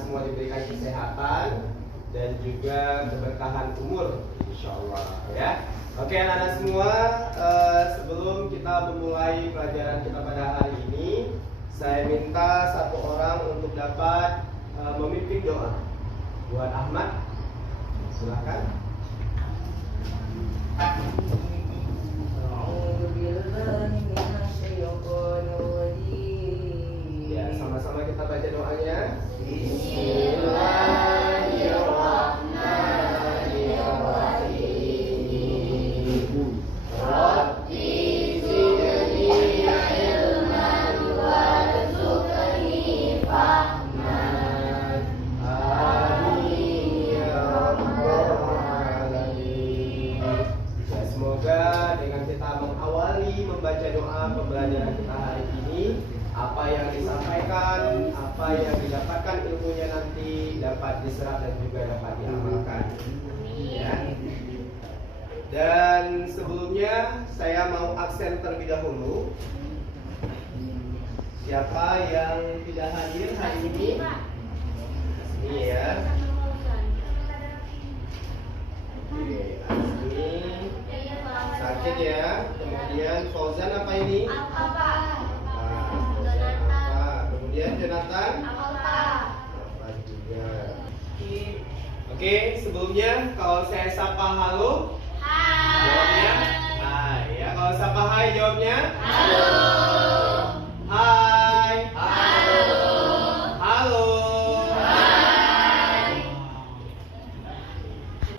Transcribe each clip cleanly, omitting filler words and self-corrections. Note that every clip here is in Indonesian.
semua diberikan kesehatan dan juga keberkahan umur, insyaallah ya. Oke anak-anak semua, sebelum kita memulai pelajaran kita pada hari ini, saya minta satu orang untuk dapat memimpin doa buat Ahmad. Silakan. Ya, sama-sama kita baca doanya. Bismillahirrahmanirrahim. Rabbi zidni ilman warzuqni fahman. Amin ya rabbal alamin. Ya, semoga dengan kita mengawali membaca doa pembelajaran kita hari ini, apa yang disampaikan, apa yang didapatkan ilmunya nanti dapat diserap dan juga dapat diamalkan. Ya. Dan sebelumnya saya mau absen terlebih dahulu. Siapa yang tidak hadir hari ini? Ini ya. Oke, Asmi sakit ya. Kemudian Fauzan apa ini? Kemudian Jonathan apa juga. Oke, sebelumnya kalau saya sapa halo, jawabnya hai ya. Kalau sapa hai jawabnya halo. Hai. Halo. Halo. Hai.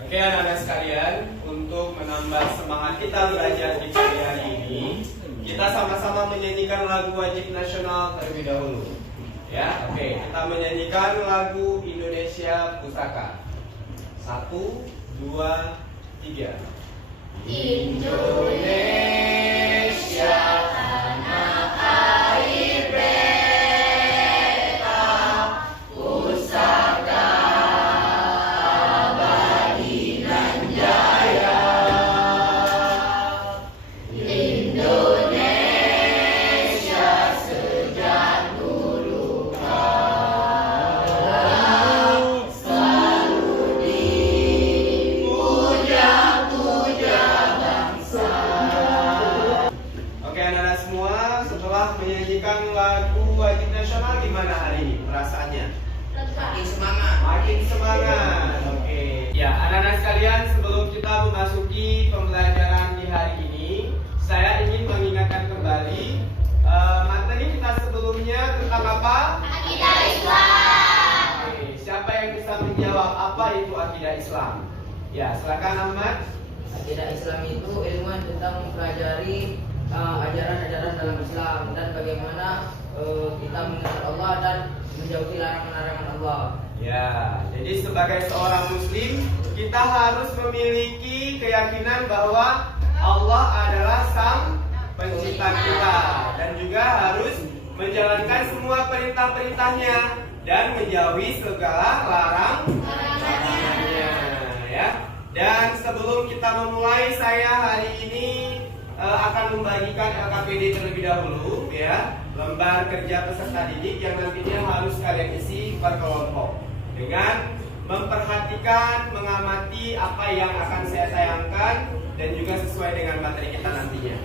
Oke anak-anak sekalian, untuk menambah semangat kita belajar di pagi hari ini, kita sama-sama menyanyikan lagu wajib nasional terlebih dahulu. Ya, oke. Kita menyanyikan lagu Indonesia Pusaka. 1, 2, 3. Indonesia tanah air beta, pusaka abadi nan jaya. Indonesia sejak dulu kala selalu dipuja-puja bangsa. Oke anak-anak semua, setelah menyanyikan lagu wajib nasional, gimana hari ini perasaannya? Makin semangat. Makin semangat. Oke. Ya, anak-anak sekalian, sebelum kita memasuki pembelajaran di hari ini, saya ingin mengingatkan kembali materi kita sebelumnya tentang apa? Akidah Islam. Oke, siapa yang bisa menjawab apa itu akidah Islam? Ya, silakan Ahmad. Akidah Islam itu ilmu tentang mempelajari ajaran-ajaran dalam Islam dan bagaimana kita mengenal Allah dan menjauhi larangan-larangan Allah. Ya, jadi sebagai seorang muslim, kita harus memiliki keyakinan bahwa Allah adalah Sang Pencipta kita, dan juga harus menjalankan semua perintah-perintahnya dan menjauhi segala larangannya, ya. Dan sebelum kita memulai, saya hari ini akan membagikan LKPD terlebih dahulu, ya, lembar kerja peserta didik yang nantinya harus kalian isi per kelompok dengan memperhatikan, mengamati apa yang akan saya tayangkan dan juga sesuai dengan materi kita nantinya.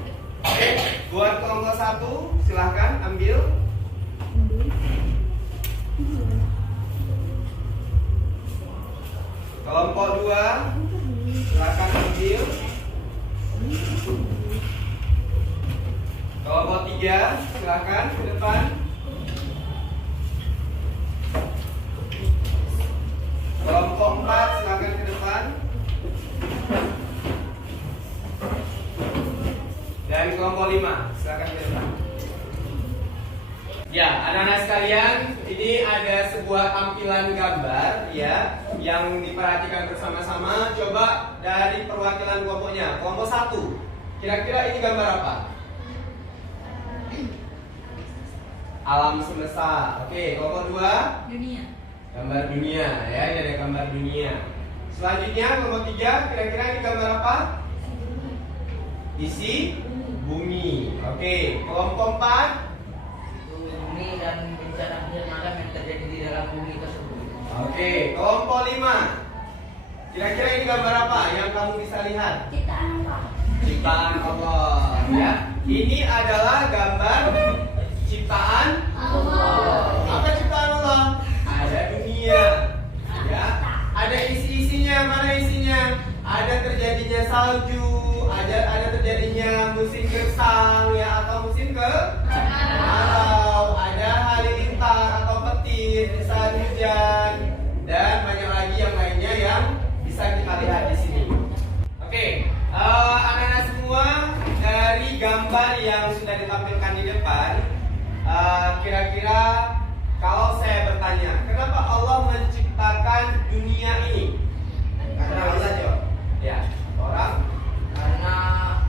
Oke, buat kelompok 1 silahkan ambil. Kelompok 2 silahkan ambil. Kelompok 3 silahkan ke depan. Kelompok 4 silahkan ke depan. Dan kelompok 5 silahkan ke depan. Ya, anak-anak sekalian, ini ada sebuah tampilan gambar ya yang diperhatikan bersama-sama. Coba dari perwakilan kelompoknya. Kelompok 1, kira-kira ini gambar apa? Alam semesta. Oke, kelompok 2, Dunia. gambar dunia ya, ini ada gambar dunia. Selanjutnya kelompok 3, kira-kira ini gambar apa? Isi bumi. Oke, kelompok 4, Bumi dan bencana alam yang terjadi di dalam bumi tersebut. Oke, kelompok 5. Kira-kira ini gambar apa yang kamu bisa lihat? Ciptaan Allah. Ya, ini adalah gambar ciptaan Allah. Apa ciptaan Allah? Ada dunia. Ya, ada isi-isinya. Mana isinya? Ada terjadinya salju, ada terjadinya musim gersang ya atau musim kemarau, ada halilintar atau petir, saat hujan, dan banyak lagi yang lainnya yang bisa kita lihat di sini. Oke, anak-anak semua, dari gambar yang sudah ditampilkan di depan, kira-kira kalau saya bertanya, kenapa Allah menciptakan dunia ini? Karena Allah jawab. Ya, orang. Karena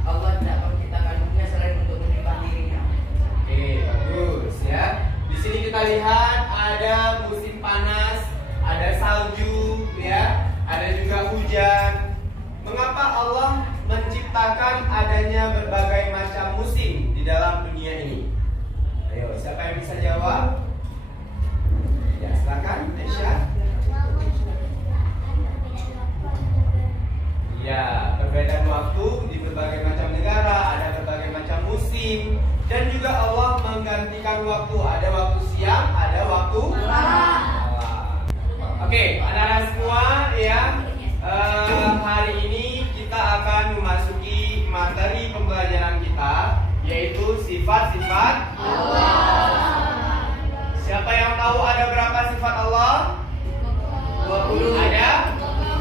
Allah tidak menciptakan dunia selain untuk menyembah dirinya. Oke, bagus ya. Di sini kita lihat ada musim panas, ada salju, ya, ada juga hujan. Mengapa Allah menciptakan adanya berbagai macam musim di dalam dunia ini? Ayo, siapa yang bisa jawab? Ya, silakan, Aisyah. Ya, perbedaan waktu di berbagai macam negara, ada berbagai macam musim, dan juga Allah menggantikan waktu. Ada waktu siang, ada waktu malam. Oke, anak-anak semua ya, hari ini kita akan memasuki materi pembelajaran kita, yaitu sifat-sifat Allah. Siapa yang tahu ada berapa sifat Allah? 20. Ada?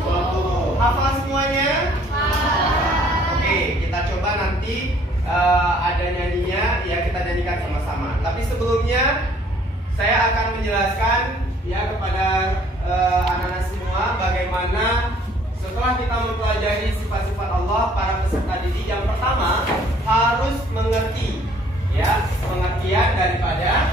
20. Hafal semuanya? Oke, kita coba nanti ada nyanyinya, ya kita nyanyikan sama-sama. Tapi sebelumnya saya akan menjelaskan ya kepada anak-anak semua bagaimana setelah kita mempelajari sifat-sifat Allah, para peserta didik yang pertama harus mengerti ya pengertian daripada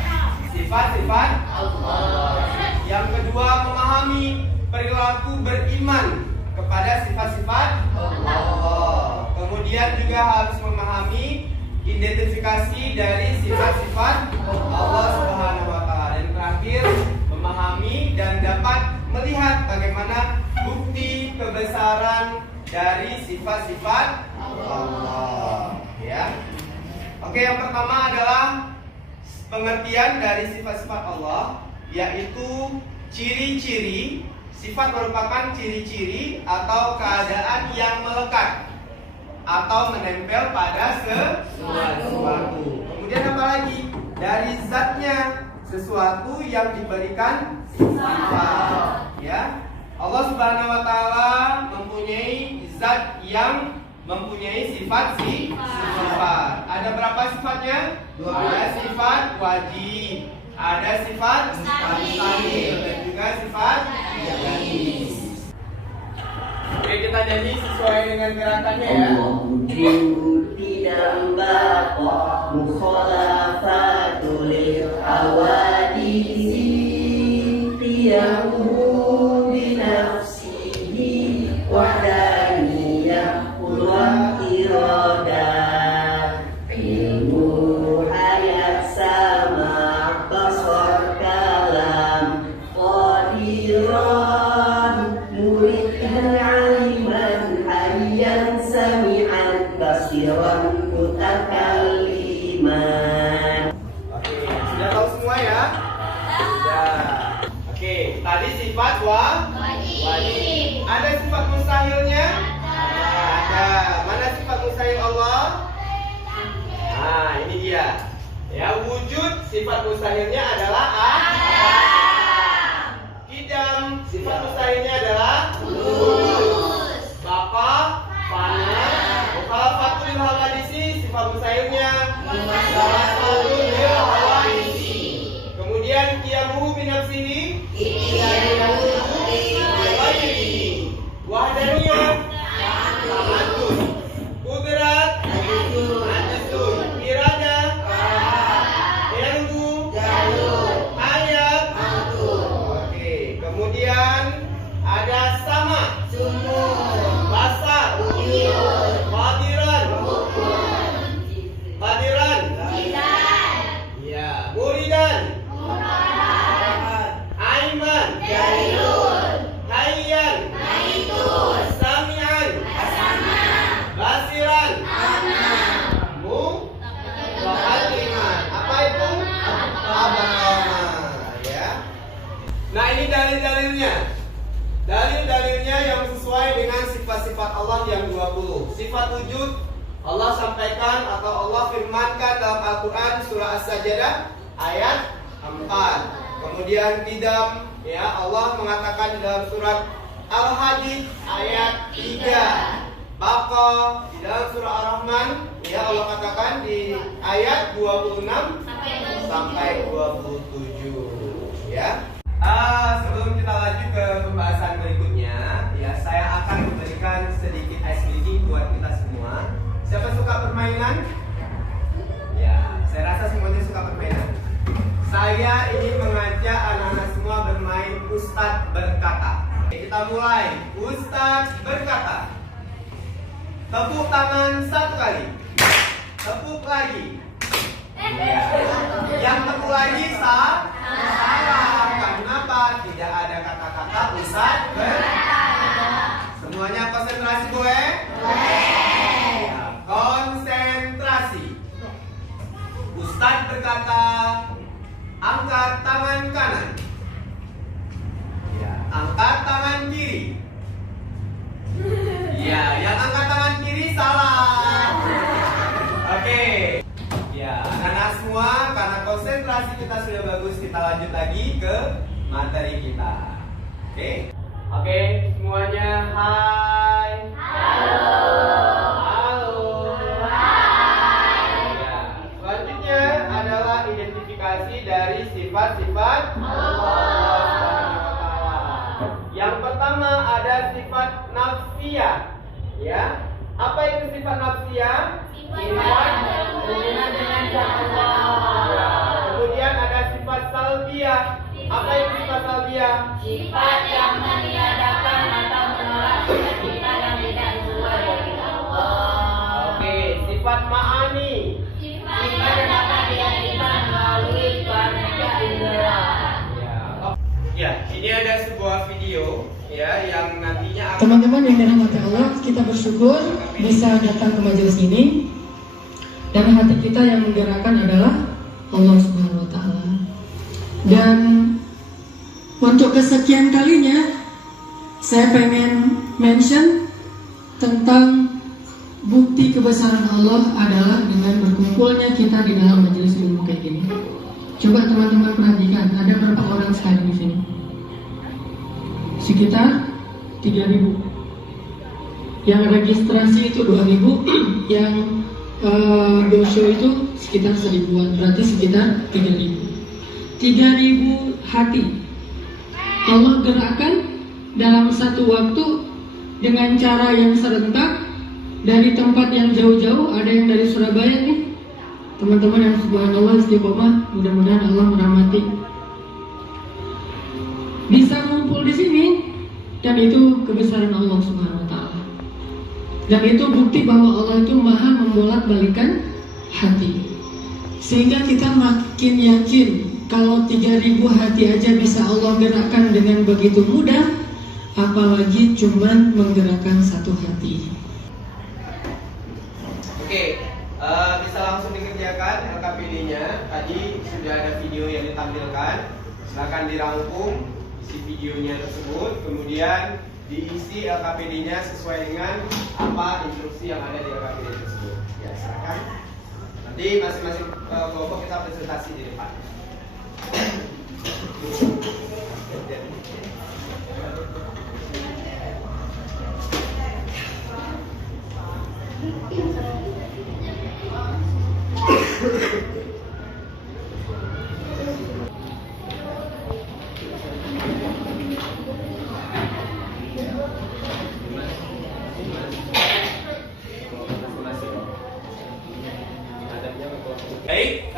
sifat-sifat Allah. Yang kedua memahami perilaku beriman kepada sifat-sifat Allah. Kemudian juga harus memahami identifikasi dari sifat-sifat Allah Subhanahu wa taala. Dan terakhir memahami dan dapat melihat bagaimana bukti kebesaran dari sifat-sifat Allah. Ya. Oke, yang pertama adalah pengertian dari sifat-sifat Allah, yaitu ciri-ciri. Sifat merupakan ciri-ciri atau keadaan yang melekat atau menempel pada sesuatu. Kemudian apa lagi? Dari zatnya, sesuatu yang diberikan sifat. Ya, Allah Subhanahu wa taala mempunyai zat yang mempunyai sifat. Ada berapa sifatnya? Ada sifat wajib, ada sifat mustahil, dan juga sifat jamis. Oke, kita nyanyi sesuai dengan gerakannya ya. Tidak baqa mukhalafatul hawadisi tiyahu binafsihi wahdaniyah wa iradah ilmu hayat sama basar kalam qadiran muridkan aliman hayyan sami'an basiran mutakalliman. Oke, sudah tahu semua ya? Sudah. Oke, tadi sifat wajib. Ada sifat mustahilnya? Ada. Mana sifat mustahil Allah? Nah, ini dia. Ya, wujud sifat mustahilnya adalah Qidam. Sifat mustahilnya adalah lurus. Baqa, fana. Mukhalafatul hawadisi, sifat mustahilnya salah satu hawadisi. Kemudian qiyamuhu binafsihi, wahdaniyah, tamatun, qudrat, ajzun, iradah, ilmu, Allah yang 20. Sifat wujud Allah sampaikan atau Allah firmankan dalam Al-Quran surah As-Sajdah ayat 4. Kemudian qidam, ya, Allah mengatakan di dalam surat Al-Hadid ayat 3. Baqa di dalam surah Ar-Rahman, ya, Allah katakan di ayat 26 sampai 27, ya. Sebelum kita lanjut ke pembahasan berikutnya, ya, saya akan memberikan sedikit ice breaking buat kita semua. Siapa suka permainan? Ya, saya rasa semuanya suka permainan. Saya ingin mengajak anak-anak semua bermain Ustadz berkata. Oke, kita mulai. Ustadz berkata. Tepuk tangan 1 kali. Tepuk lagi. Ya. Yang tepuk lagi salah. Kenapa? Tidak ada kata-kata Ustadz berkata. Semuanya konsentrasi, boleh? Ya, konsentrasi. Ustadz berkata, angkat tangan kanan. Ya, angkat tangan kiri. Ya, yang angkat tangan kiri salah. Oke. Ya, anak-anak semua, karena konsentrasi kita sudah bagus, kita lanjut lagi ke materi kita. Oke? Oke, semuanya hai. Halo. Halo. Hai. Ya, selanjutnya adalah identifikasi dari sifat-sifat Allah Subhanahu wa Ta'ala. Yang pertama ada sifat nafsiyah. Ya. Apa itu sifat nafsiyah? Sifat hubungan dengan Allah. Ya. Kemudian ada sifat salbiyah. Apa itu sifat salbiyah? Sifat yang meniadakan atau menolak cita-cita yang tidak sesuai dari Allah. Oke, sifat ma'ani. Sifat yang dapat diartikan melalui panca indera. Ya, ini ada sebuah video, ya, yang nantinya akan... Teman-teman yang dirahmati Allah, kita bersyukur bisa datang ke majelis ini. Dan hati kita yang menggerakkan adalah Allah Subhanahu wa Ta'ala. Dan untuk kesekian kalinya, saya pengen mention tentang bukti kebesaran Allah adalah dengan berkumpulnya kita di dalam majelis ilmu kayak gini. Coba teman-teman perhatikan, ada berapa orang sekarang di sini? Sekitar 3.000. Yang registrasi itu 2.000, yang go-show itu sekitar 1.000-an, berarti sekitar 3.000. 3.000 hati Allah gerakkan dalam satu waktu dengan cara yang serentak dari tempat yang jauh-jauh. Ada yang dari Surabaya nih, teman-teman yang subhanallah istiqomah, mudah-mudahan Allah merahmati, bisa ngumpul di sini, dan itu kebesaran Allah Subhanahu wa Ta'ala. Dan itu bukti bahwa Allah itu maha membolak-balikan hati. Sehingga kita makin yakin kalau 3.000 hati aja bisa Allah gerakkan dengan begitu mudah, apalagi cuman menggerakkan satu hati. Oke, bisa langsung dikerjakan LKPD-nya. Tadi sudah ada video yang ditampilkan. Silakan dirangkum isi videonya tersebut, kemudian diisi LKPD-nya sesuai dengan apa instruksi yang ada di LKPD tersebut. Ya, silakan. Nanti masing-masing kelompok kita presentasi di depan. Baik,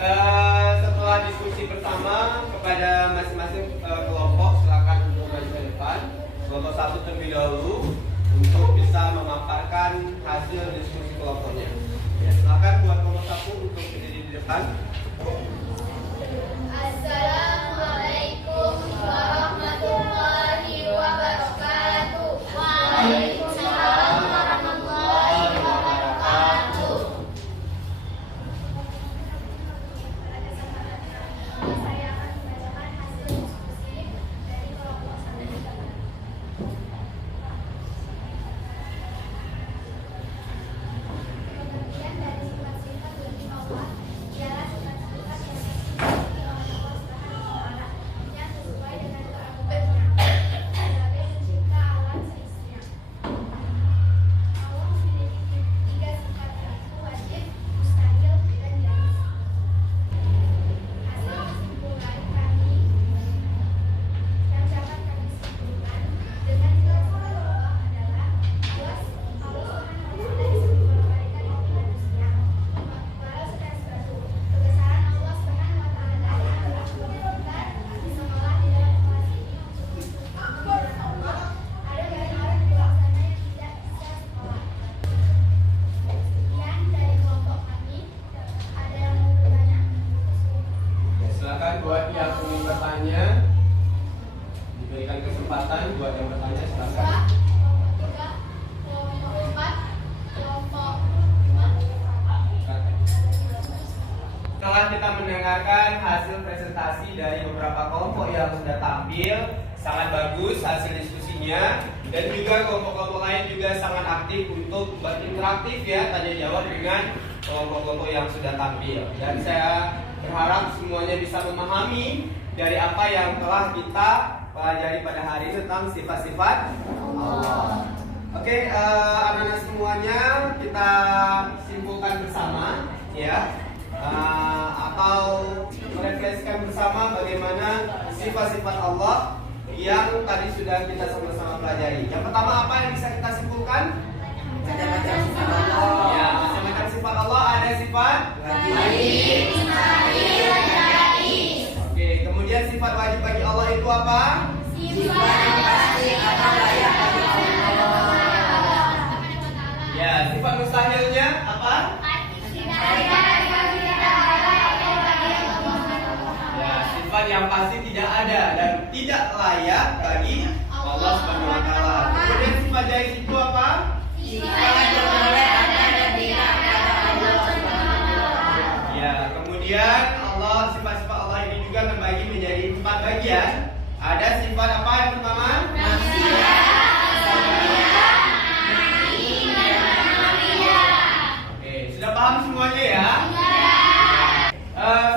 setelah diskusi pertama kepada masing-masing kelompok, silakan untuk maju ke depan. Kelompok satu terlebih dahulu untuk bisa memaparkan hasil diskusi kelompoknya. Ya, silakan buat kelompok satu untuk berdiri di depan. Assalamualaikum warahmatullahi wabarakatuh. Waalaikumsalam warahmatullahi wabarakatuh. Saya akan membacakan hasil diskusi dari kelompok 1 dan 3. setelah kita mendengarkan hasil presentasi dari beberapa kelompok yang sudah tampil, sangat bagus hasil diskusinya, dan juga kelompok-kelompok lain juga sangat aktif untuk berinteraktif ya, tanya jawab dengan kelompok-kelompok yang sudah tampil. Dan saya berharap semuanya bisa memahami dari apa yang telah kita pelajari pada hari ini tentang sifat-sifat Allah. Oke, anak-anak semuanya kita simpulkan bersama ya, atau merefleksikan bersama bagaimana sifat-sifat Allah yang tadi sudah kita sama-sama pelajari. Yang pertama, apa yang bisa kita simpulkan? Macam-macam sifat Allah. Ya, macam-macam sifat Allah. Ada sifat Wajib. Oke, kemudian sifat wajib bagi Allah itu apa? Sifat yang pasti atau layak bagi Allah. Ya, sifat mustahilnya apa? Ya, sifat yang pasti tidak ada dan tidak layak bagi Allah Subhanahu wa taala. Kemudian sifat jaiz itu apa? Sifat yang boleh ada dan tidak ada Allah Subhanahu wa taala. Ya, kemudian Allah, sifat-sifat Allah ini juga terbagi menjadi 4 bagian. Ada sifat apa yang pertama? Oke, sudah paham semuanya ya?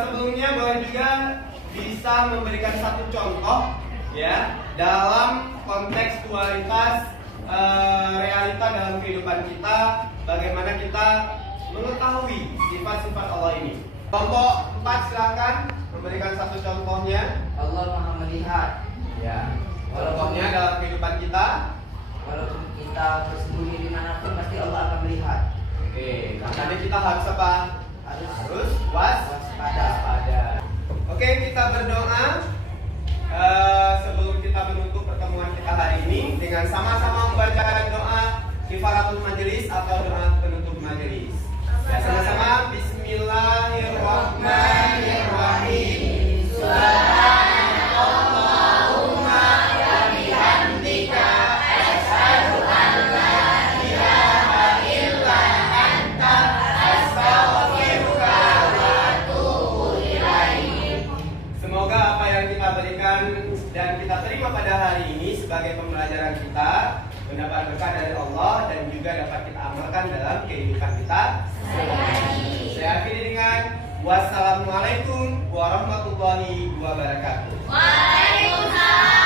Sebelumnya boleh juga bisa memberikan satu contoh ya dalam kontekstualitas realita dalam kehidupan kita, bagaimana kita mengetahui sifat-sifat Allah ini. Kelompok 4 silakan memberikan satu contohnya. Allah Maha melihat. Ya, contohnya dalam kehidupan kita. Walaupun kita bersembunyi dimanapun, pasti Allah akan melihat. Oke, makanya kita harus apa? Harus waspada. Oke, kita berdoa sebelum kita menutup pertemuan kita hari ini dengan sama-sama membaca doa kifaratul majelis atau doa penutup majelis. Ya, sama-sama Bismillahirrahmanirrahim. Subhanallahumma wa bihamdika asyhadu an la ilaha illa anta astaghfiruka wa atubu ilaik. Semoga apa yang kita berikan dan kita terima pada hari ini sebagai pembelajaran kita mendapat berkah dari Allah dan juga dapat kita amalkan dalam kehidupan kita. Saya akhiri dengan wassalamualaikum warahmatullahi wabarakatuh. Waalaikumsalam.